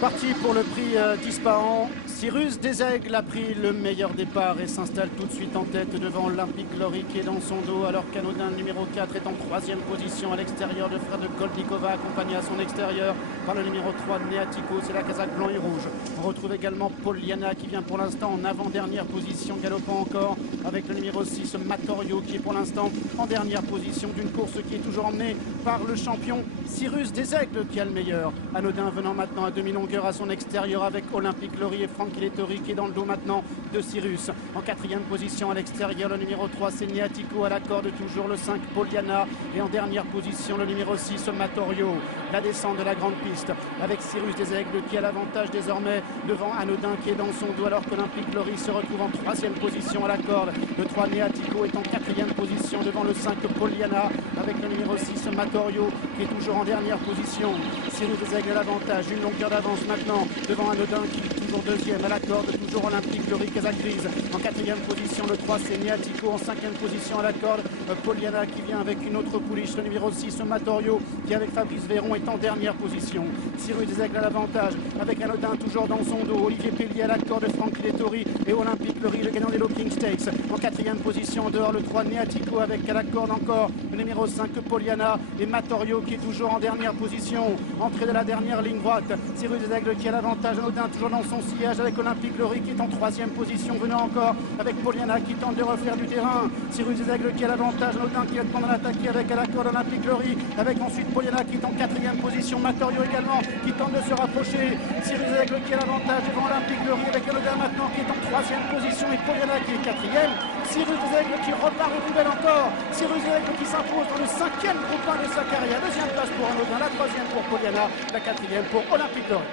Parti pour le prix d'Ispahan. Cyrus Desaigles a pris le meilleur départ et s'installe tout de suite en tête devant Olympic Glory qui est dans son dos, alors qu'Anodin numéro 4 est en 3e position à l'extérieur de frère de Goldikova, accompagné à son extérieur par le numéro 3 Neatico, c'est la casaque blanc et rouge. On retrouve également Poliana qui vient pour l'instant en avant-dernière position, galopant encore avec le numéro 6 Matorio qui est pour l'instant en dernière position d'une course qui est toujours emmenée par le champion Cyrus Desaigles qui a le meilleur. Anodin venant maintenant à demi-longueur à son extérieur avec Olympic Glory et Frankie Lettori qui est dans le dos maintenant de Cyrus. En 4e position à l'extérieur, le numéro 3 c'est Neatico, à la corde toujours le 5 Poliana et en dernière position le numéro 6 Matorio. La descente de la grande piste avec Cyrus Desaigles qui a l'avantage désormais devant Anodin qui est dans son dos, alors qu'Olympic Glory se retrouve en 3e position à la corde. Le 3 Neatico est en 4e position devant le 5 Poliana avec le numéro 6 Matorio qui est toujours en dernière position. Cyrus Desaigles a l'avantage, une longueur d'avance maintenant devant Anodin qui est toujours 2e à la corde, toujours Olympic Glory, casaque grise. En 4e position le 3 c'est Neatico, en 5e position à la corde Poliana qui vient avec une autre pouliche, le numéro 6 Matorio qui avec Fabrice Véron est en dernière position. Cyrus Desaigles a l'avantage avec Anodin toujours dans son dos, Olivier Pellier à la corde, Franck Lettori et Olympic Glory, le gagnant des Loping Stakes. En 4e position en dehors le 3 Neatico avec à la corde encore le numéro 5 Poliana et Matorio qui est toujours en dernière position. Entrée de la dernière ligne droite, Cyrus Desaigles qui a l'avantage, Anodin toujours dans son sillage avec Olympic Glory qui est en 3e position, venant encore avec Poliana qui tente de refaire du terrain. Cyrus Desaigles qui a l'avantage, Anodin qui va prendre l'attaquer avec à la corde Olympic Glory, avec ensuite Poliana qui est en 4e position, Matorio également qui tente de se rapprocher. Cyrus Desaigles qui a l'avantage devant Olympic Glory avec Anodin maintenant qui est en 3e position et Poliana qui est 4e. Cyrus Desaigles qui repart au plus belle encore. Cyrus Desaigles qui s'impose dans le 5e groupe 1 de sa carrière. 2e place pour Anodin, la 3e pour Poliana, la 4e pour Olympic Glory.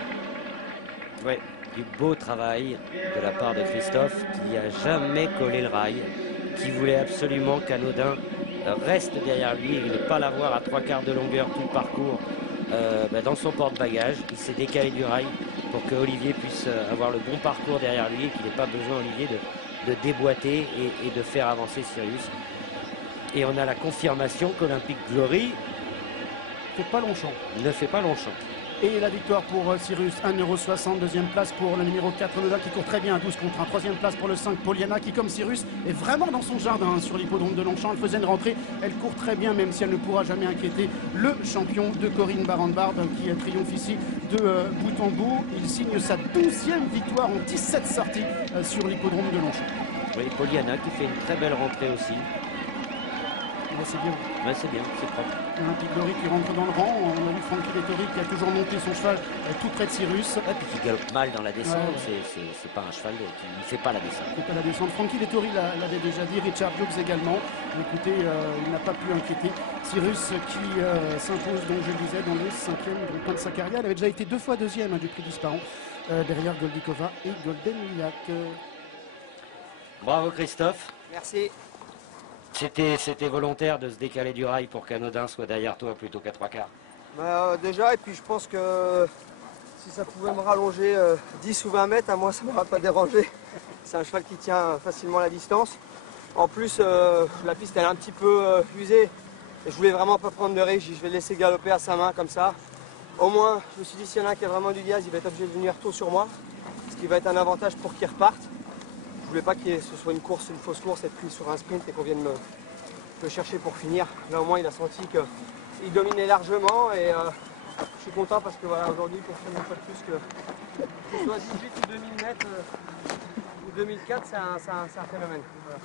Ouais, du beau travail de la part de Christophe qui a jamais collé le rail, qui voulait absolument qu'Anodin reste derrière lui et ne pas l'avoir à 3/4 de longueur tout le parcours dans son porte-bagages. Il s'est décalé du rail pour que Olivier puisse avoir le bon parcours derrière lui et qu'il n'ait pas besoin, Olivier, de déboîter et de faire avancer Cyrus. Et on a la confirmation qu'Olympic Glory Fait pas Longchamp. ne fait pas Longchamp. Et la victoire pour Cyrus, 1,60 €. 2e place pour le numéro 4, Anodin qui court très bien à 12 contre 1. 3e place pour le 5, Poliana qui, comme Cyrus, est vraiment dans son jardin sur l'hippodrome de Longchamp. Elle faisait une rentrée, elle court très bien, même si elle ne pourra jamais inquiéter le champion de Corinne Barande-Barbe qui triomphe ici de bout en bout. Il signe sa 12e victoire en 17 sorties sur l'hippodrome de Longchamp. Oui, Poliana qui fait une très belle rentrée aussi. C'est bien. Ouais, c'est bien, c'est propre. Olympic Glory qui rentre dans le rang. On a vu Francky Lettori qui a toujours monté son cheval tout près de Cyrus. Et puis qui galope mal dans la descente, Ouais. c'est pas un cheval qui ne fait pas la descente. C'est pas la descente. Francky Lettori l'avait déjà dit, Richard Hughes également. Écoutez, il n'a pas pu inquiéter Cyrus qui s'impose, donc je le disais, dans le 5e point de sa carrière. Il avait déjà été 2 fois 2e du prix d'Ispahan, derrière Goldikova et Golden Millac. Bravo Christophe. Merci. C'était volontaire de se décaler du rail pour qu'Anodin soit derrière toi plutôt qu'à 3/4. Déjà, et puis je pense que si ça pouvait me rallonger 10 ou 20 mètres, à moi ça ne m'aurait pas dérangé. C'est un cheval qui tient facilement la distance. En plus, la piste elle est un petit peu usée. Et je voulais vraiment pas prendre de risque, je vais le laisser galoper à sa main comme ça. Au moins, je me suis dit, s'il y en a un qui a vraiment du gaz, il va être obligé de venir tôt sur moi. Ce qui va être un avantage pour qu'il reparte. Je voulais pas que ce soit une fausse course, être pris sur un sprint et qu'on vienne me chercher pour finir. Là au moins il a senti qu'il dominait largement et je suis content parce que voilà, aujourd'hui il confirme une fois de plus que ce soit 18 ou 2000 mètres ou 2004, c'est un phénomène. Voilà.